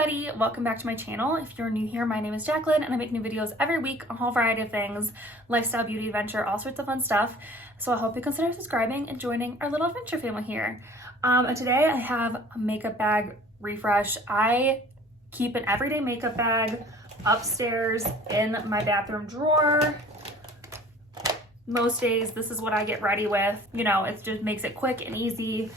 everybody, welcome back to my channel. If you're new here, my name is Jacqueline and I make new videos every week on a whole variety of things, lifestyle, beauty, adventure, all sorts of fun stuff. So I hope you consider subscribing and joining our little adventure family here. And today I have a makeup bag refresh. I keep an everyday makeup bag upstairs in my bathroom drawer. Most days this is what I get ready with. You know, it just makes it quick and easy.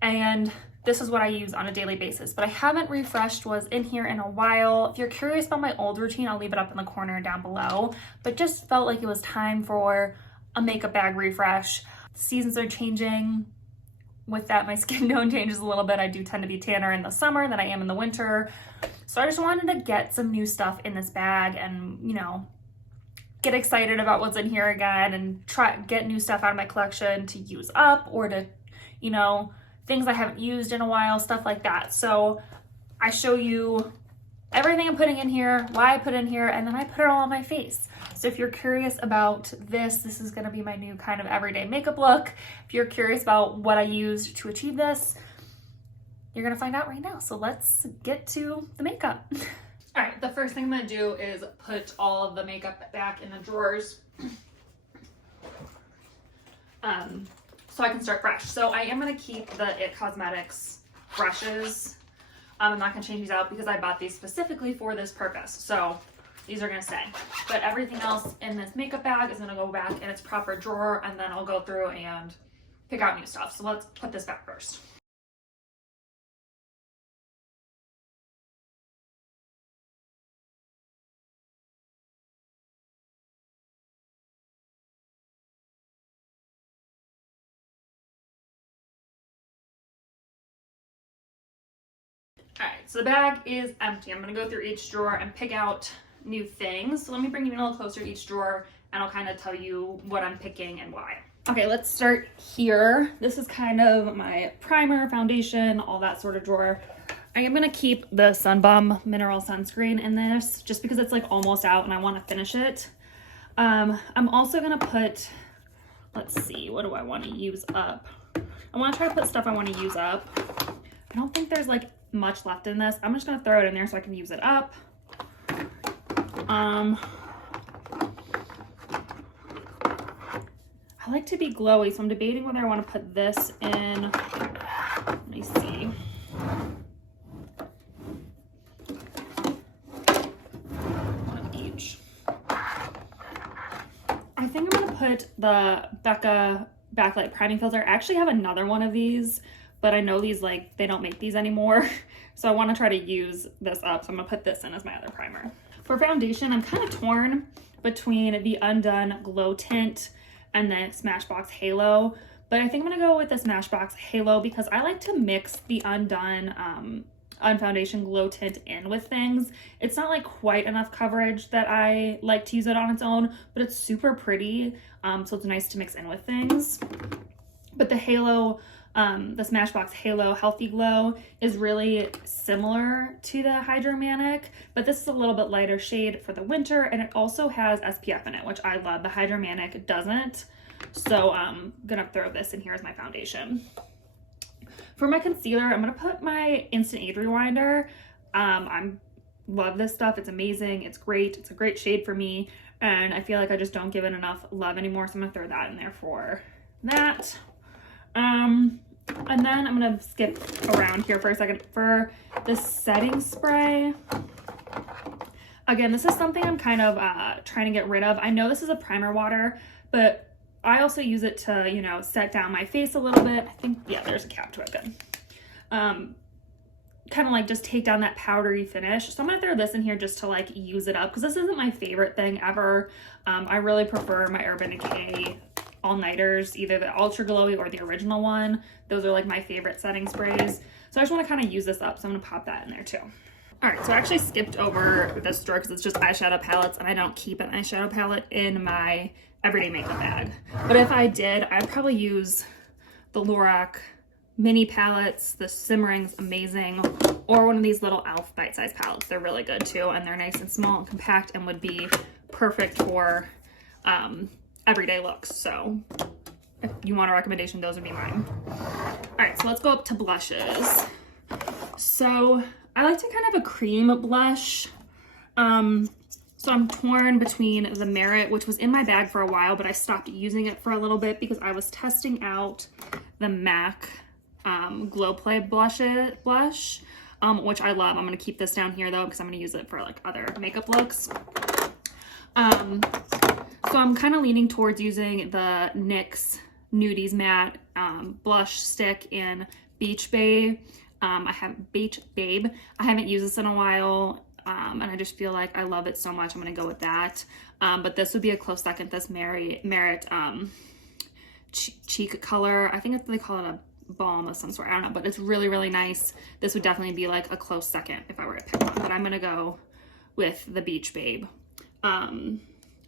And this is what I use on a daily basis, but I haven't refreshed what's in here in a while. If you're curious about my old routine, I'll leave it up in the corner down below, but just felt like it was time for a makeup bag refresh. Seasons are changing. With that, my skin tone changes a little bit. I do tend to be tanner in the summer than I am in the winter. So I just wanted to get some new stuff in this bag and, you know, get excited about what's in here again and get new stuff out of my collection to use up or to, you know, things I haven't used in a while, stuff like that. So I show you everything I'm putting in here, why I put it in here, and then I put it all on my face. So if you're curious about this is gonna be my new kind of everyday makeup look. If you're curious about what I used to achieve this, you're gonna find out right now. So let's get to the makeup. All right, the first thing I'm gonna do is put all of the makeup back in the drawers. So I can start fresh. So I am going to keep the It Cosmetics brushes. I'm not going to change these out because I bought these specifically for this purpose. So these are going to stay. But everything else in this makeup bag is going to go back in its proper drawer, and then I'll go through and pick out new stuff. So let's put this back first. All right, so the bag is empty. I'm gonna go through each drawer and pick out new things. So let me bring you a little closer to each drawer and I'll kind of tell you what I'm picking and why. Okay, let's start here. This is kind of my primer, foundation, all that sort of drawer. I am gonna keep the Sun Bum Mineral Sunscreen in this just because it's like almost out and I wanna finish it. I'm also gonna put, let's see, what do I wanna use up? I wanna try to put stuff I wanna use up. I don't think there's like much left in this. I'm just gonna throw it in there so I can use it up. I like to be glowy, so I'm debating whether I want to put this in. Let me see. One of each. I think I'm gonna put the Becca Backlight Priming Filter. I actually have another one of these, but I know these, like, they don't make these anymore. So I want to try to use this up. So I'm gonna put this in as my other primer. For foundation, I'm kind of torn between the Undone Glow Tint and the Smashbox Halo, but I think I'm gonna go with the Smashbox Halo because I like to mix the Undone Unfoundation Glow Tint in with things. It's not like quite enough coverage that I like to use it on its own, but it's super pretty. So it's nice to mix in with things. But the Halo, the Smashbox Halo Healthy Glow is really similar to the Hydromanic, but this is a little bit lighter shade for the winter, and it also has SPF in it, which I love. The Hydromanic doesn't, so I'm gonna throw this in here as my foundation. For my concealer, I'm gonna put my Instant Age Rewinder. I love this stuff. It's amazing. It's great. It's a great shade for me, and I feel like I just don't give it enough love anymore, so I'm gonna throw that in there for that. And then I'm gonna skip around here for a second for the setting spray. Again, this is something I'm kind of trying to get rid of. I know this is a primer water, but I also use it to, you know, set down my face a little bit. I think, yeah, there's a cap to it, good. Kind of like just take down that powdery finish. So I'm gonna throw this in here just to like use it up because this isn't my favorite thing ever. I really prefer my Urban Decay all-nighters, either the ultra glowy or the original one. Those are like my favorite setting sprays. So I just want to kind of use this up, so I'm going to pop that in there too. All right, so I actually skipped over this drawer because it's just eyeshadow palettes, and I don't keep an eyeshadow palette in my everyday makeup bag. But if I did, I'd probably use the Lorac mini palettes. The Simmering's amazing, or one of these little e.l.f. bite-sized palettes. They're really good too, and they're nice and small and compact and would be perfect for everyday looks. So if you want a recommendation, those would be mine. All right, so let's go up to blushes. So I like to kind of have a cream blush. So I'm torn between the Merit, which was in my bag for a while, but I stopped using it for a little bit because I was testing out the MAC Glow Play blush, which I love. I'm going to keep this down here though, because I'm going to use it for like other makeup looks. So I'm kind of leaning towards using the NYX Nudies Matte blush stick in Beach Babe. I haven't used this in a while, and I just feel like I love it so much. I'm going to go with that. But this would be a close second, this Merit cheek color. I think they call it a balm of some sort. I don't know, but it's really, really nice. This would definitely be like a close second if I were to pick one, but I'm going to go with the Beach Babe. I'm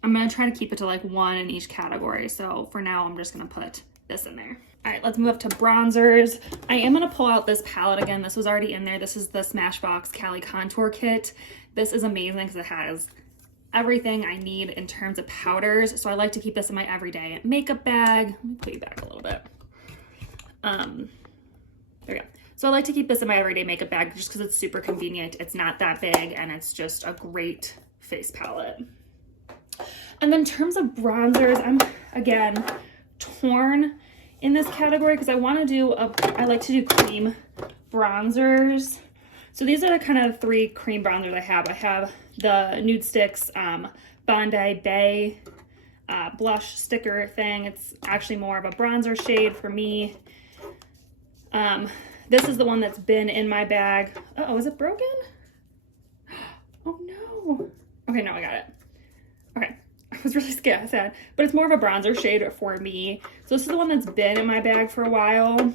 going to try to keep it to like one in each category. So for now, I'm just going to put this in there. All right, let's move up to bronzers. I am going to pull out this palette again. This was already in there. This is the Smashbox Cali Contour Kit. This is amazing because it has everything I need in terms of powders. So I like to keep this in my everyday makeup bag. Let me put you back a little bit. There we go. So I like to keep this in my everyday makeup bag just because it's super convenient. It's not that big and it's just a great face palette. And then in terms of bronzers, I'm again torn in this category because I like to do cream bronzers. So these are the kind of 3 cream bronzers I have. I have the Nude Sticks Bondi Bay blush sticker thing. It's actually more of a bronzer shade for me. This is the one that's been in my bag. Uh-oh, is it broken? Oh no. Okay, no, I got it. Okay. I was really sad, but it's more of a bronzer shade for me. So this is the one that's been in my bag for a while.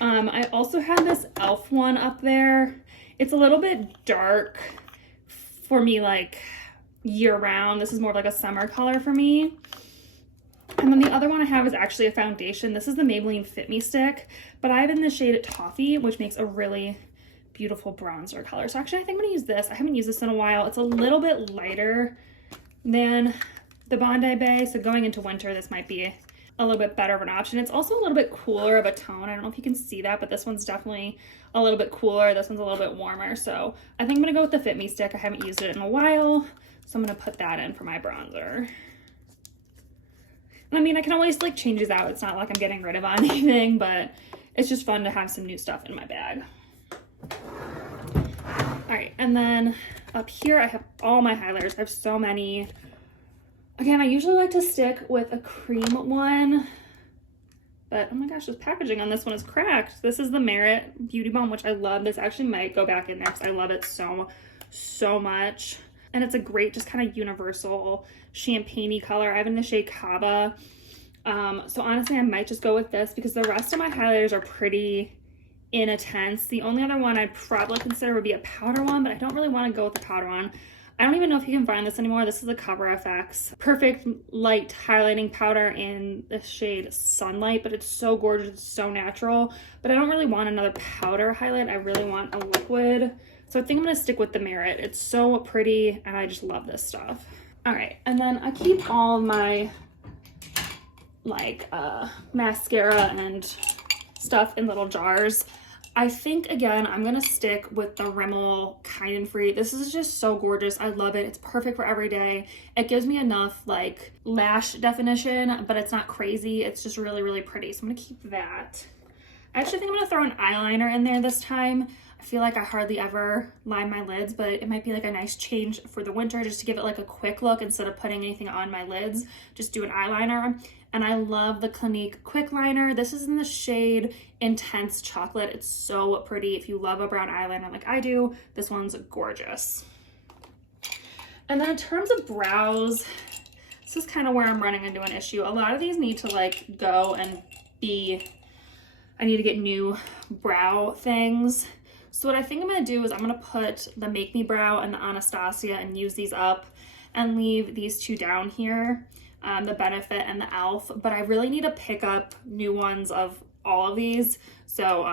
I also have this e.l.f. one up there. It's a little bit dark for me, like year round. This is more of like a summer color for me. And then the other one I have is actually a foundation. This is the Maybelline Fit Me Stick, but I have in the shade Toffee, which makes a really beautiful bronzer color. So actually I think I'm gonna use this. I haven't used this in a while. It's a little bit lighter than the Bondi Bay, so going into winter this might be a little bit better of an option. It's also a little bit cooler of a tone. I don't know if you can see that, but this one's definitely a little bit cooler. This one's a little bit warmer, so I think I'm gonna go with the Fit Me Stick. I haven't used it in a while, so I'm gonna put that in for my bronzer. I mean, I can always like change these out. It's not like I'm getting rid of anything, but it's just fun to have some new stuff in my bag. All right, and then up here I have all my highlighters. I have so many. Again, I usually like to stick with a cream one, but oh my gosh, this packaging on this one is cracked. This is the Merit Beauty Balm, which I love. This actually might go back in there because I love it so much. And it's a great, just kind of universal champagne-y color. I have in the shade Cava. So honestly, I might just go with this because the rest of my highlighters are pretty intense. The only other one I'd probably consider would be a powder one, but I don't really want to go with the powder one. I don't even know if you can find this anymore. This is a Cover FX Perfect Light Highlighting Powder in the shade Sunlight, but it's so gorgeous, it's so natural. But I don't really want another powder highlight. I really want a liquid. So I think I'm gonna stick with the Merit. It's so pretty and I just love this stuff. All right, and then I keep all my like mascara and stuff in little jars. I think, again, I'm going to stick with the Rimmel Kind and Free. This is just so gorgeous. I love it. It's perfect for every day. It gives me enough, like, lash definition, but it's not crazy. It's just really, really pretty. So I'm going to keep that. I actually think I'm going to throw an eyeliner in there this time. I feel like I hardly ever line my lids, but it might be, like, a nice change for the winter just to give it, like, a quick look instead of putting anything on my lids. Just do an eyeliner. And I love the Clinique Quick Liner. This is in the shade Intense Chocolate. It's so pretty. If you love a brown eyeliner like I do, this one's gorgeous. And then in terms of brows, this is kind of where I'm running into an issue. A lot of these need to like go and be, I need to get new brow things. So what I think I'm gonna do is I'm gonna put the Make Me Brow and the Anastasia and use these up and leave these two down here. The Benefit and the e.l.f. But I really need to pick up new ones of all of these. So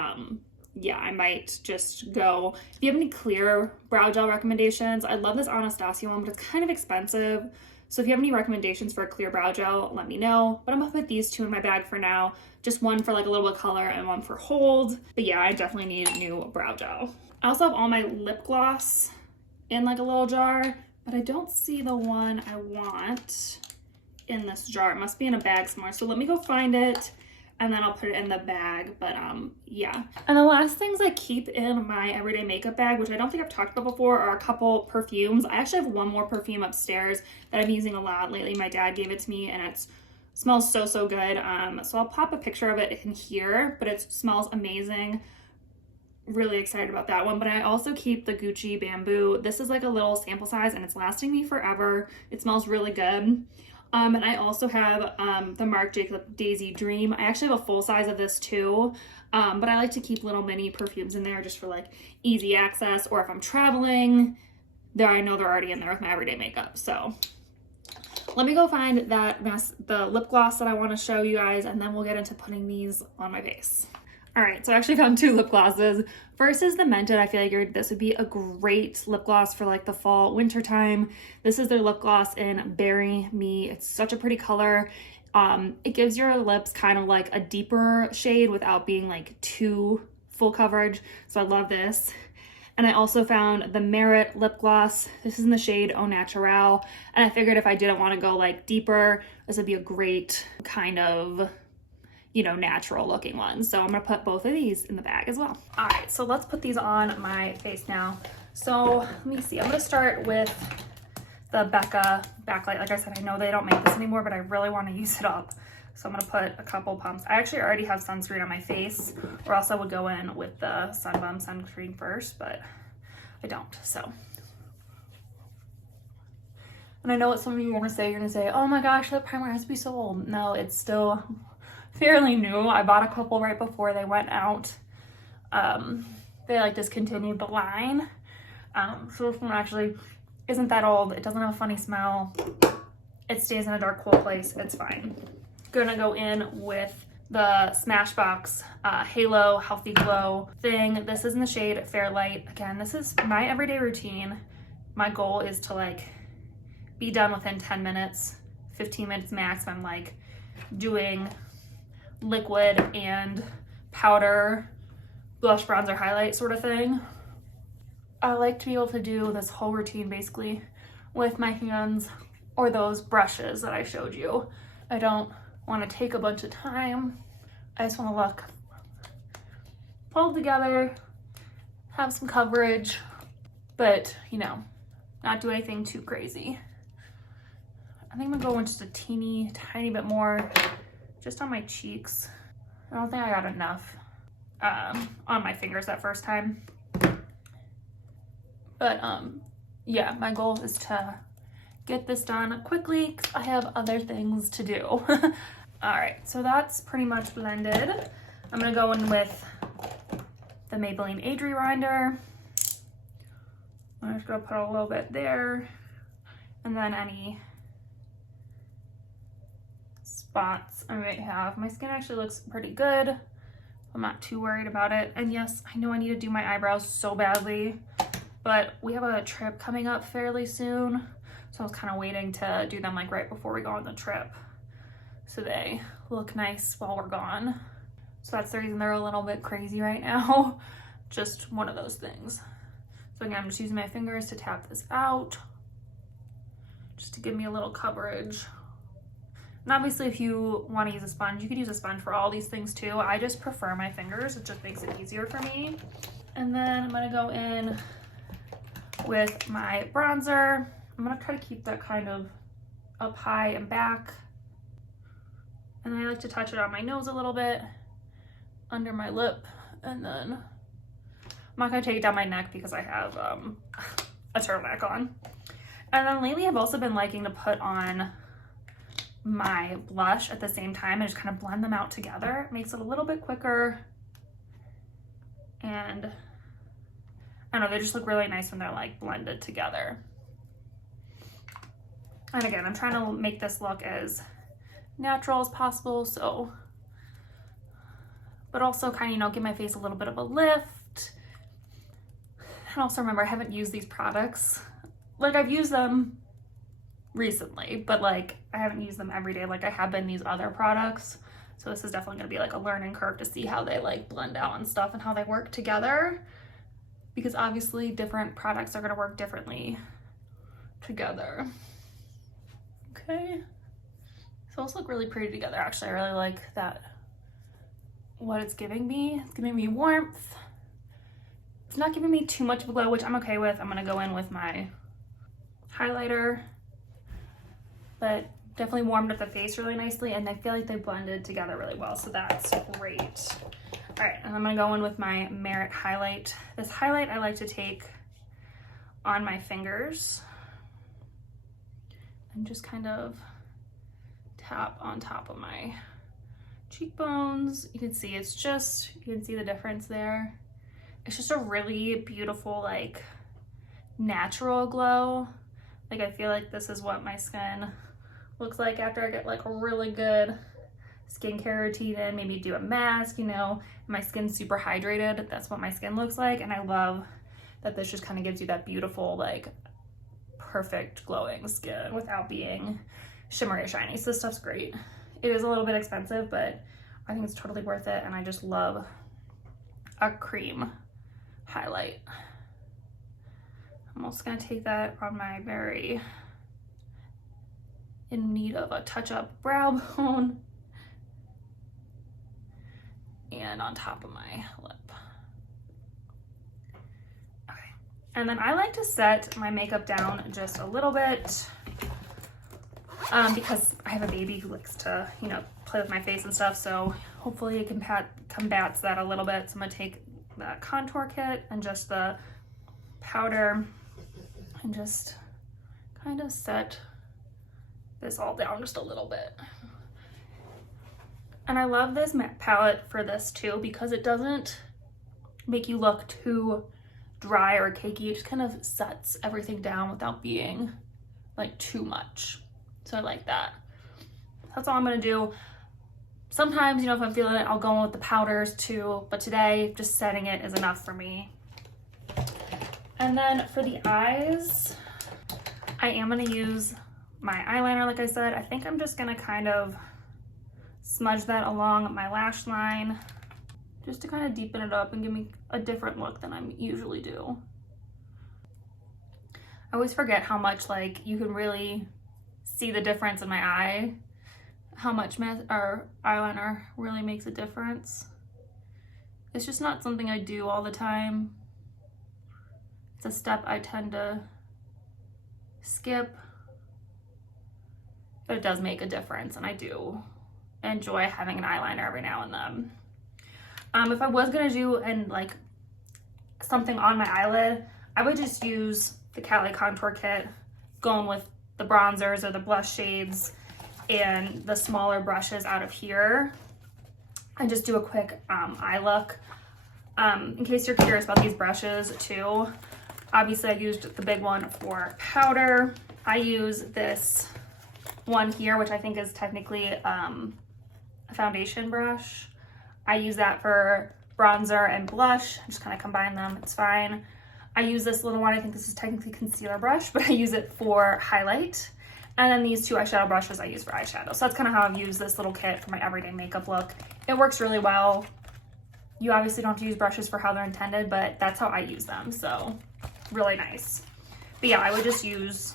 yeah, I might just go. If you have any clear brow gel recommendations, I love this Anastasia one, but it's kind of expensive. So if you have any recommendations for a clear brow gel, let me know. But I'm gonna put these two in my bag for now. Just one for like a little bit of color and one for hold. But yeah, I definitely need a new brow gel. I also have all my lip gloss in like a little jar, but I don't see the one I want in this jar. It must be in a bag somewhere. So let me go find it and then I'll put it in the bag. But yeah. And the last things I keep in my everyday makeup bag, which I don't think I've talked about before, are a couple perfumes. I actually have one more perfume upstairs that I'm using a lot lately. My dad gave it to me and it smells so, so good. So I'll pop a picture of it in here, but it smells amazing. Really excited about that one. But I also keep the Gucci Bamboo. This is like a little sample size and it's lasting me forever. It smells really good. And I also have the Marc Jacobs Daisy Dream. I actually have a full size of this too, but I like to keep little mini perfumes in there just for like easy access, or if I'm traveling, there I know they're already in there with my everyday makeup. So let me go find the lip gloss that I want to show you guys, and then we'll get into putting these on my face. All right, so I actually found two lip glosses. First is the Mented. I figured this would be a great lip gloss for like the fall, winter time. This is their lip gloss in Berry Me. It's such a pretty color. It gives your lips kind of like a deeper shade without being like too full coverage. So I love this. And I also found the Merit lip gloss. This is in the shade Au Naturel. And I figured if I didn't want to go like deeper, this would be a great kind of, you know, natural looking one. So I'm gonna put both of these in the bag as well. All right, so let's put these on my face now. So let me see, I'm gonna start with the Becca backlight. Like I said, I know they don't make this anymore, but I really wanna use it up. So I'm gonna put a couple pumps. I actually already have sunscreen on my face, or else I would go in with the Sunbum sunscreen first, but I don't, so. And I know what some of you are gonna say. You're gonna say, oh my gosh, that primer has to be so old. No, it's still fairly new. I bought a couple right before they went out. They like discontinued the line. So this one actually isn't that old. It doesn't have a funny smell. It stays in a dark, cool place. It's fine. Gonna go in with the Smashbox Halo Healthy Glow thing. This is in the shade Fairlight. Again, this is my everyday routine. My goal is to like be done within 10 minutes, 15 minutes max. I'm like doing liquid and powder, blush, bronzer, highlight sort of thing. I like to be able to do this whole routine basically with my hands or those brushes that I showed you. I don't want to take a bunch of time. I just want to look pulled together, have some coverage, but you know, not do anything too crazy. I think I'm gonna go in just a tiny bit more just on my cheeks. I don't think I got enough on my fingers that first time. But yeah, my goal is to get this done quickly because I have other things to do. All right, so that's pretty much blended. I'm gonna go in with the Maybelline Age Rewinder. I'm just gonna put a little bit there, and then any spots I might have. My skin actually looks pretty good. I'm not too worried about it. And yes, I know I need to do my eyebrows so badly, but we have a trip coming up fairly soon. So I was kind of waiting to do them like right before we go on the trip, so they look nice while we're gone. So that's the reason they're a little bit crazy right now. Just one of those things. So again, I'm just using my fingers to tap this out, just to give me a little coverage. And obviously if you want to use a sponge, you could use a sponge for all these things too. I just prefer my fingers. It just makes it easier for me. And then I'm going to go in with my bronzer. I'm going to try to keep that kind of up high and back. And then I like to touch it on my nose a little bit, under my lip, and then I'm not going to take it down my neck because I have a turtleneck on. And then lately I've also been liking to put on my blush at the same time and just kind of blend them out together. It makes it a little bit quicker, and I don't know, they just look really nice when they're like blended together. And again, I'm trying to make this look as natural as possible, so, but also kind of, you know, give my face a little bit of a lift. And also remember, I haven't used these products. Like, I've used them recently, but like I haven't used them every day like I have been these other products. So this is definitely going to be like a learning curve to see how they like blend out and stuff and how they work together, because obviously different products are going to work differently together. Okay, so those look really pretty together. Actually, I really like that, what it's giving me. It's giving me warmth. It's not giving me too much of a glow, which I'm okay with. I'm gonna go in with my highlighter, but definitely warmed up the face really nicely, and I feel like they blended together really well, so that's great. All right, and I'm gonna go in with my Merit highlight. This highlight I like to take on my fingers and just kind of tap on top of my cheekbones. You can see it's just, you can see the difference there. It's just a really beautiful, like, natural glow. Like, I feel like this is what my skin looks like after I get like a really good skincare routine and maybe do a mask, you know, my skin's super hydrated. That's what my skin looks like. And I love that this just kind of gives you that beautiful, like, perfect glowing skin without being shimmery or shiny. So this stuff's great. It is a little bit expensive, but I think it's totally worth it. And I just love a cream highlight. I'm also gonna take that on my very in need of a touch-up brow bone and on top of my lip. Okay, and then I like to set my makeup down just a little bit because I have a baby who likes to, you know, play with my face and stuff, so hopefully it combats that a little bit. So I'm gonna take the contour kit and just the powder and just kind of set this all down just a little bit. And I love this matte palette for this too, because it doesn't make you look too dry or cakey. It just kind of sets everything down without being like too much. So I like that. That's all I'm gonna do. Sometimes, you know, if I'm feeling it, I'll go in with the powders too, but today just setting it is enough for me. And then for the eyes, I am gonna use my eyeliner, like I said. I think I'm just gonna kind of smudge that along my lash line just to kind of deepen it up and give me a different look than I usually do. I always forget how much, like, you can really see the difference in my eye, how much eyeliner really makes a difference. It's just not something I do all the time. It's a step I tend to skip, but it does make a difference, and I do enjoy having an eyeliner every now and then. If I was gonna do like something on my eyelid, I would just use the Cali contour kit, going with the bronzers or the blush shades and the smaller brushes out of here, and just do a quick eye look. In case you're curious about these brushes too, obviously I used the big one for powder. I use this one here, which I think is technically a foundation brush. I use that for bronzer and blush. I just kind of combine them, it's fine. I use this little one, I think this is technically concealer brush, but I use it for highlight. And then these two eyeshadow brushes I use for eyeshadow. So that's kind of how I've used this little kit for my everyday makeup look. It works really well. You obviously don't have to use brushes for how they're intended, but that's how I use them, so really nice. But yeah, I would just use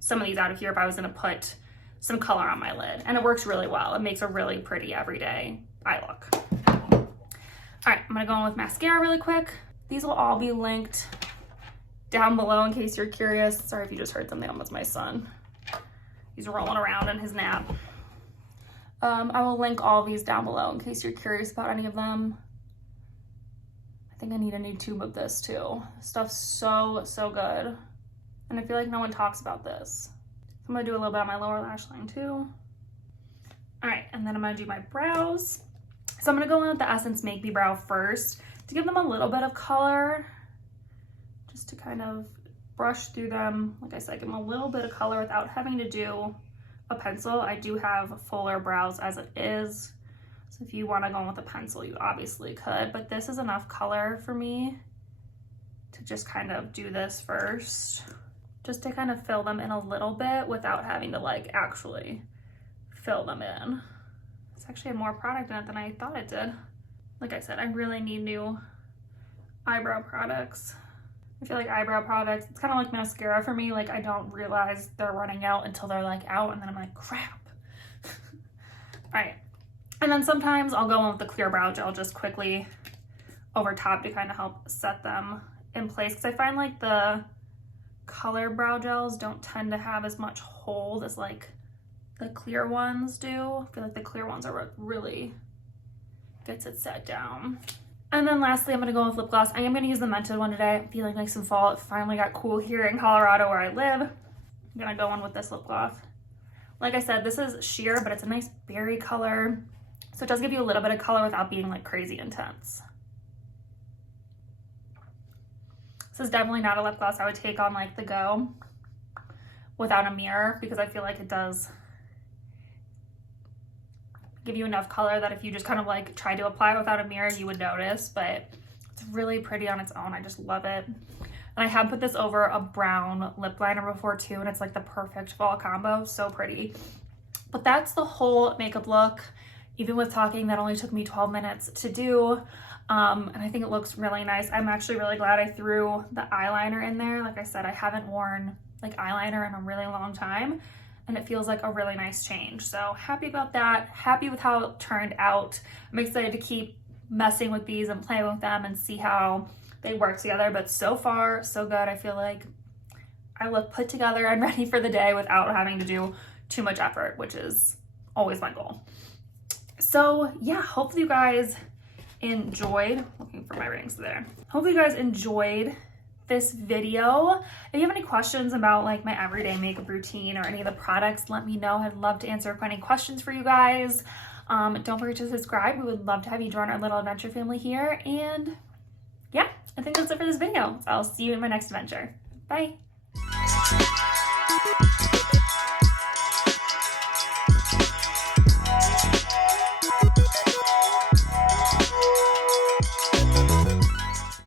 some of these out of here if I was gonna put some color on my lid, and it works really well. It makes a really pretty everyday eye look. All right, I'm gonna go in with mascara really quick. These will all be linked down below in case you're curious. Sorry if you just heard something, that was my son. He's rolling around in his nap. I will link all of these down below in case you're curious about any of them. I think I need a new tube of this too. This stuff's so good. And I feel like no one talks about this. So I'm gonna do a little bit on my lower lash line too. All right, and then I'm gonna do my brows. So I'm gonna go in with the Essence Make Me Brow first to give them a little bit of color, just to kind of brush through them. Like I said, give them a little bit of color without having to do a pencil. I do have fuller brows as it is, so if you want to go in with a pencil, you obviously could, but this is enough color for me to just kind of do this first, just to kind of fill them in a little bit without having to like actually fill them in. It's actually had more product in it than I thought it did. Like I said, I really need new eyebrow products. I feel like eyebrow products, it's kind of like mascara for me. Like I don't realize they're running out until they're like out, and then I'm like, crap. All right. And then sometimes I'll go in with the clear brow gel just quickly over top to kind of help set them in place, because I find like the color brow gels don't tend to have as much hold as like the clear ones do. I feel like the clear ones are what really gets it set down. And then lastly, I'm gonna go with lip gloss. I am gonna use the Mented one today. I'm feeling nice and fall. It finally got cool here in Colorado where I live. I'm gonna go in with this lip gloss. Like I said, this is sheer, but it's a nice berry color. So it does give you a little bit of color without being like crazy intense. This is definitely not a lip gloss I would take on like the go without a mirror, because I feel like it does give you enough color that if you just kind of like try to apply without a mirror, you would notice, but it's really pretty on its own. I just love it. And I have put this over a brown lip liner before too, and it's like the perfect fall combo. So pretty. But that's the whole makeup look. Even with talking, that only took me 12 minutes to do. And I think it looks really nice. I'm actually really glad I threw the eyeliner in there. Like I said, I haven't worn like eyeliner in a really long time, and it feels like a really nice change. So happy about that. Happy with how it turned out. I'm excited to keep messing with these and playing with them and see how they work together. But so far, so good. I feel like I look put together and ready for the day without having to do too much effort, which is always my goal. So yeah, hopefully you guys enjoyed. Looking for my rings there. Hopefully you guys enjoyed this video. If you have any questions about like my everyday makeup routine or any of the products, let me know. I'd love to answer any questions for you guys. Don't forget to subscribe. We would love to have you join our little adventure family here. And yeah, I think that's it for this video. I'll see you in my next adventure. Bye.